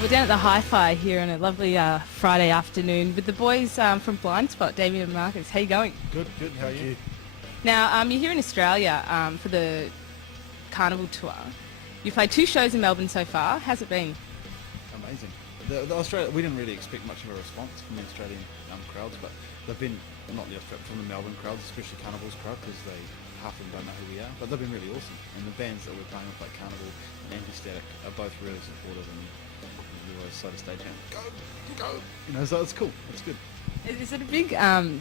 We're down at the Hi-Fi here on a lovely Friday afternoon with the boys from Blindspott, Damian and Marcus. How you going? Good, how are you? Now, you're here in Australia for the Karnivool tour. You've played 2 shows in Melbourne so far. How's it been? Amazing. The Australia, we didn't really expect much of a response from the Australian crowds, but they've been, not the Australian, from the Melbourne crowds, especially Karnivool's crowd, because half of them don't know who we are, but they've been really awesome. And the bands that we're playing with, like Karnivool and Antistatic, are both really supportive, and we always say to stage hand, go! You know, so it's cool. It's good. Is it a big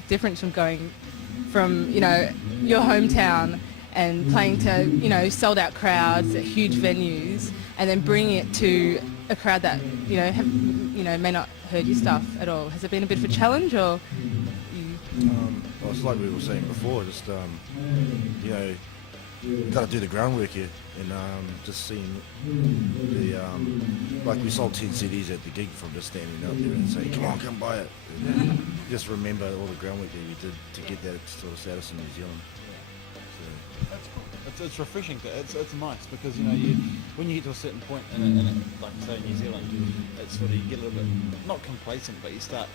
difference from going from, your hometown and playing to, sold out crowds at huge venues, and then bringing it to a crowd that, may not heard your stuff at all? Has it been a bit of a challenge, or? Well, it's like we were saying before, just, got to do the groundwork here, and just seeing the, like we sold 10 CDs at the gig from just standing out there and saying, come buy it. And just remember all the groundwork that we did to get that sort of status in New Zealand. That's cool. It's refreshing. It's nice because when you get to a certain point in it, like say New Zealand, it's sort of you get a little bit not complacent, but you start.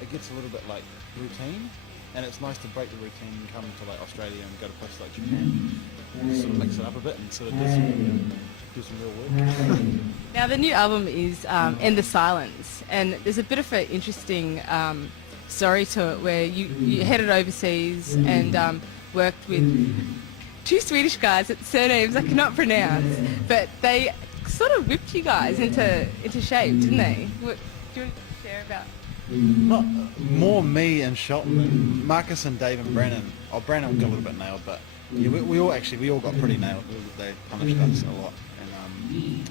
It gets a little bit like routine, and it's nice to break the routine and come to like Australia and go to places like Japan, and sort of mix it up a bit and sort of do some real work. Now the new album is End the Silence, and there's a bit of an interesting story to it where you headed overseas and worked with 2 Swedish guys at surnames I cannot pronounce, but they sort of whipped you guys into shape, didn't they? What do you want to share about? Not more me and Shelton, Marcus and Dave and Brandon. Oh, Brandon got a little bit nailed, but yeah, we all got pretty nailed. They punished us a lot, and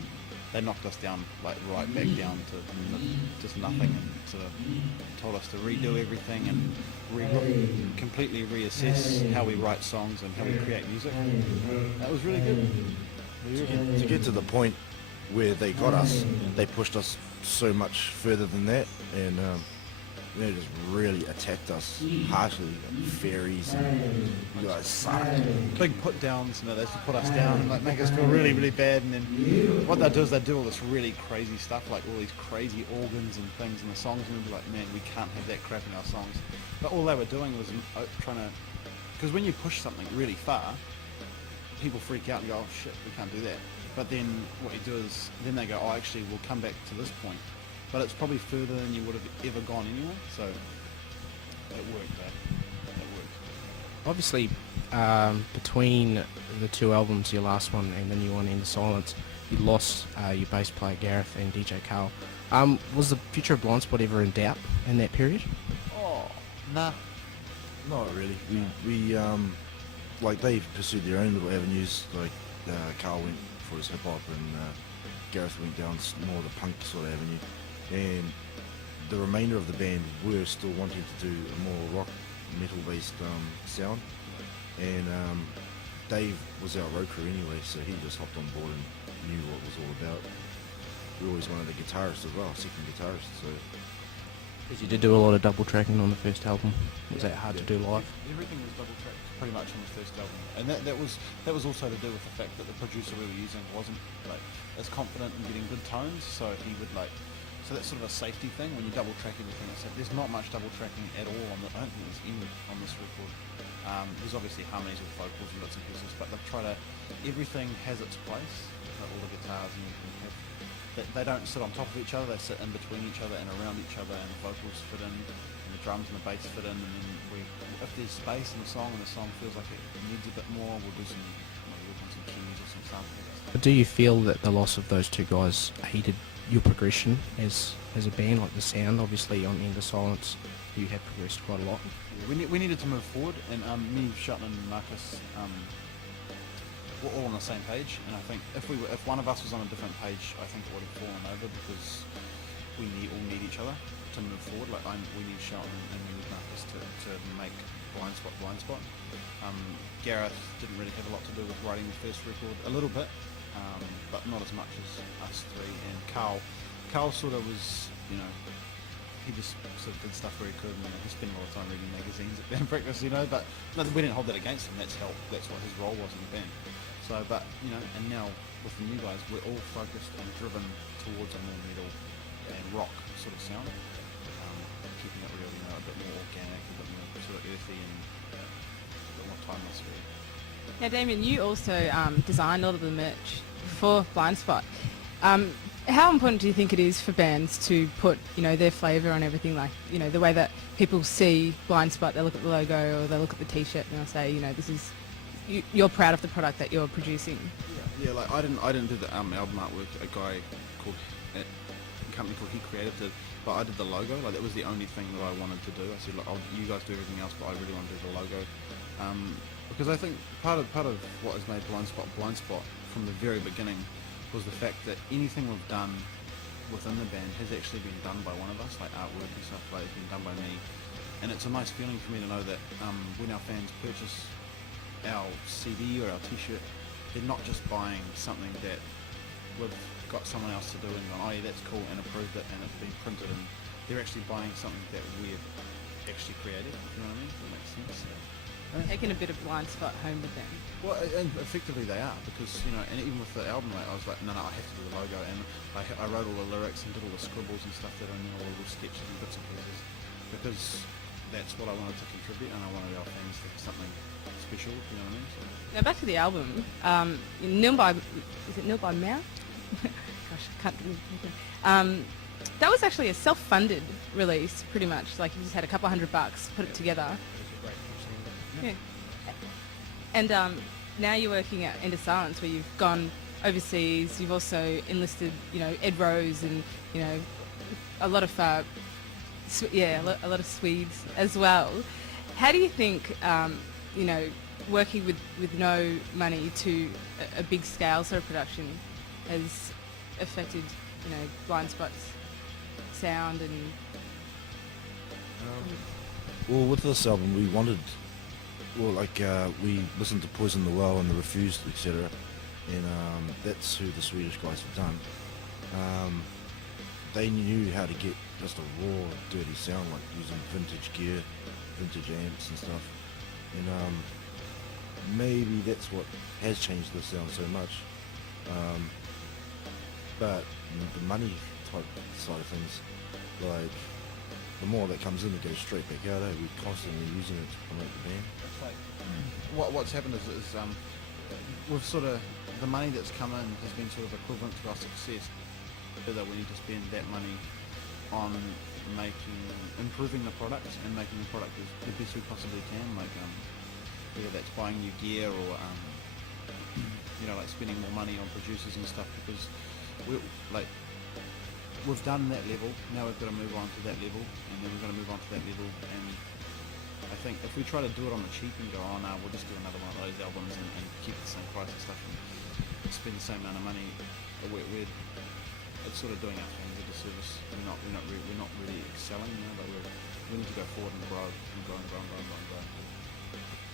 they knocked us down like right back down to just nothing, and sort of told us to redo everything and completely reassess how we write songs and how we create music. That was really good. To get to the point where they got us, they pushed us so much further than that, and they just really attacked us harshly, like fairies, and you guys suck. Big put downs, they used to put us down and like make us feel really, really bad, and then what they do is they do all this really crazy stuff, like all these crazy organs and things in the songs, and we'd be like, man, we can't have that crap in our songs. But all they were doing was trying to, because when you push something really far, people freak out and go, oh shit, we can't do that. But then what you do is, then they go, oh actually we'll come back to this point. But it's probably further than you would have ever gone anyway, so it worked, It worked. Obviously, between the 2 albums, your last one and the new one, End the Silence, you lost your bass player Gareth and DJ Carl. Was the future of Blindspott ever in doubt in that period? Oh, nah. Not really. We like they pursued their own little avenues. Like Carl went for his hip hop, and Gareth went down more the punk sort of avenue. And the remainder of the band were still wanting to do a more rock metal based sound, and Dave was our road crew anyway, so he just hopped on board and knew what it was all about. We always wanted a guitarist as well, second guitarist, so Because you did do a lot of double tracking on the first album. Was that hard to do live? Everything was double tracked pretty much on the first album, and that was also to do with the fact that the producer we were using wasn't like as confident in getting good tones, so he would like. So that's sort of a safety thing when you double track everything. So there's not much double tracking at all on I don't think there's any on this record. There's obviously harmonies with vocals and bits and pieces, but they've tried to. Everything has its place. Like all the guitars and everything have. They don't sit on top of each other. They sit in between each other and around each other, and the vocals fit in, and the drums and the bass fit in. And then if there's space in the song and the song feels like it needs a bit more, we'll do some work on some keys or some sampling. But do you feel that the loss of those 2 guys aided your progression as a band, like the sound? Obviously on End of Silence you have progressed quite a lot. Yeah, we needed to move forward, and me, Shelton and Marcus were all on the same page, and I think if one of us was on a different page, I think it would have fallen over, because we all need each other to move forward. Like we need Shelton and we need Marcus to make Blindspott. Gareth didn't really have a lot to do with writing the first record, a little bit, but not as much as us 3. And Carl sort of was, he just sort of did stuff where he could, and he spent a lot of time reading magazines at band practice, but no, we didn't hold that against him. That's what his role was in the band. So, but and now with the new guys, we're all focused and driven towards a more metal and rock sort of sound, keeping it real, a bit more organic, a bit more sort of earthy and a bit more timeless. Really. Now, Damian, you also designed all of the merch for Blindspott. How important do you think it is for bands to put, their flavour on everything? Like, the way that people see Blindspott, they look at the logo or they look at the T-shirt and they'll say, this is, you're proud of the product that you're producing. Yeah, like I didn't do the album artwork. A guy called a company called He Creative did, but I did the logo. Like that was the only thing that I wanted to do. I said, like, you guys do everything else, but I really want to do the logo. Because I think part of what has made Blindspott from the very beginning was the fact that anything we've done within the band has actually been done by one of us, like artwork and stuff, like it's been done by me. And it's a nice feeling for me to know that when our fans purchase our CD or our T-shirt, they're not just buying something that we've got someone else to do and gone, oh yeah, that's cool, and approved it and it's been printed, and they're actually buying something that we've actually created, you know what I mean? If that makes sense. So, Taking a bit of Blindspott home with them. well, and effectively they are, because, and even with the album, like, I was like, no, I have to do the logo, and I wrote all the lyrics and did all the scribbles and stuff that I knew, all the little sketches and bits and pieces, because that's what I wanted to contribute, and I wanted our fans to have something special, you know what I mean? So, Now, back to the album. Is it Nil by Mouth? Gosh, I can't remember. That was actually a self-funded release, pretty much. Like, you just had a couple $100, put it together. Yeah. And now you're working at End of Silence, where you've gone overseas. You've also enlisted, Ed Rose and, a lot of, a lot of Swedes as well. How do you think, working with no money to a big scale sort of production has affected, Blindspott's sound and... Well, with this album, we wanted... we listened to Poison the Well and The Refused, etc. And that's who the Swedish guys have done. They knew how to get just a raw, dirty sound, like using vintage gear, vintage amps and stuff. And maybe that's what has changed the sound so much. But the money type side of things, like, the more that comes in, it goes straight back out. We're constantly using it to promote the band. it's like, what's happened is we've sort of, the money that's come in has been sort of equivalent to our success. Whether we need to spend that money on improving the product and making the product the best we possibly can, like whether that's buying new gear or like spending more money on producers and stuff, because we've done that level. Now we've got to move on to that level, and then we've got to move on to that level. And I think if we try to do it on the cheap and go, oh no, we'll just do another one of those albums and keep the same price and stuff and spend the same amount of money, it's sort of doing our fans a disservice. We're not really excelling, but we need to go forward and grow and grow and grow and grow and grow and grow.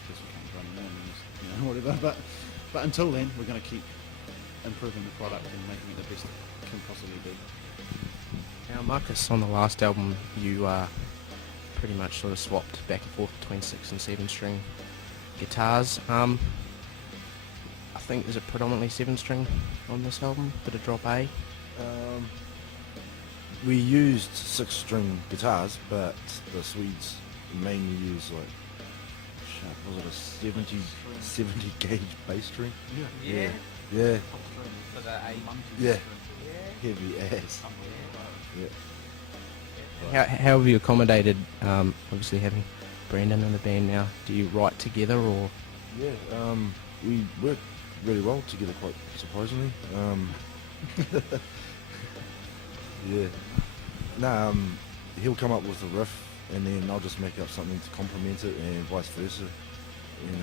Because we can't grow anymore, whatever. But until then, we're going to keep improving the product and making it the best it can possibly be. Now, Marcus, on the last album, you pretty much sort of swapped back and forth between 6 and 7 string guitars. I think, is it predominantly 7 string on this album? Bit of drop A? We used 6 string guitars, but the Swedes mainly used was it a 70 gauge bass string? Yeah. Yeah. For the A. Yeah. Heavy ass. Yeah. How have you accommodated, obviously having Brandon in the band now? Do you write together or...? Yeah, we work really well together, quite surprisingly. Yeah. Nah, he'll come up with a riff and then I'll just make up something to complement it and vice versa. And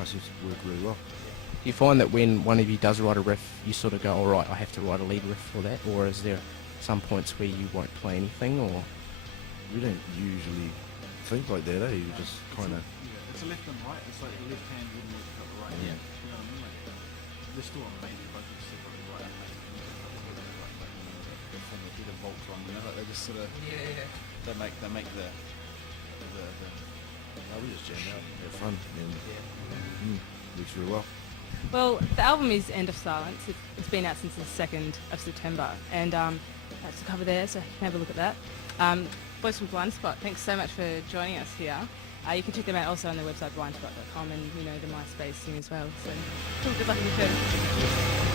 it seems to work really well. Do you find that when one of you does write a riff, you sort of go, alright, I have to write a lead riff for that? Or is there some points where you won't play anything, or...? We don't usually think like that, You just kind of... Yeah, it's a left and right. It's like the left hand wouldn't work without the right hand. You know what I mean? Like, they're still amazing, both of them separately right up, they form a bit of Voltron, like they just sort of... Yeah. They make the we just jam out and have fun, and works really well. Well, the album is End of Silence. It's been out since the 2nd of September, and that's the cover there, so you can have a look at that. Boys from Blindspott, thanks so much for joining us here. You can check them out also on their website, blindspott.com, and the MySpace thing as well. So, cool, good luck in the show.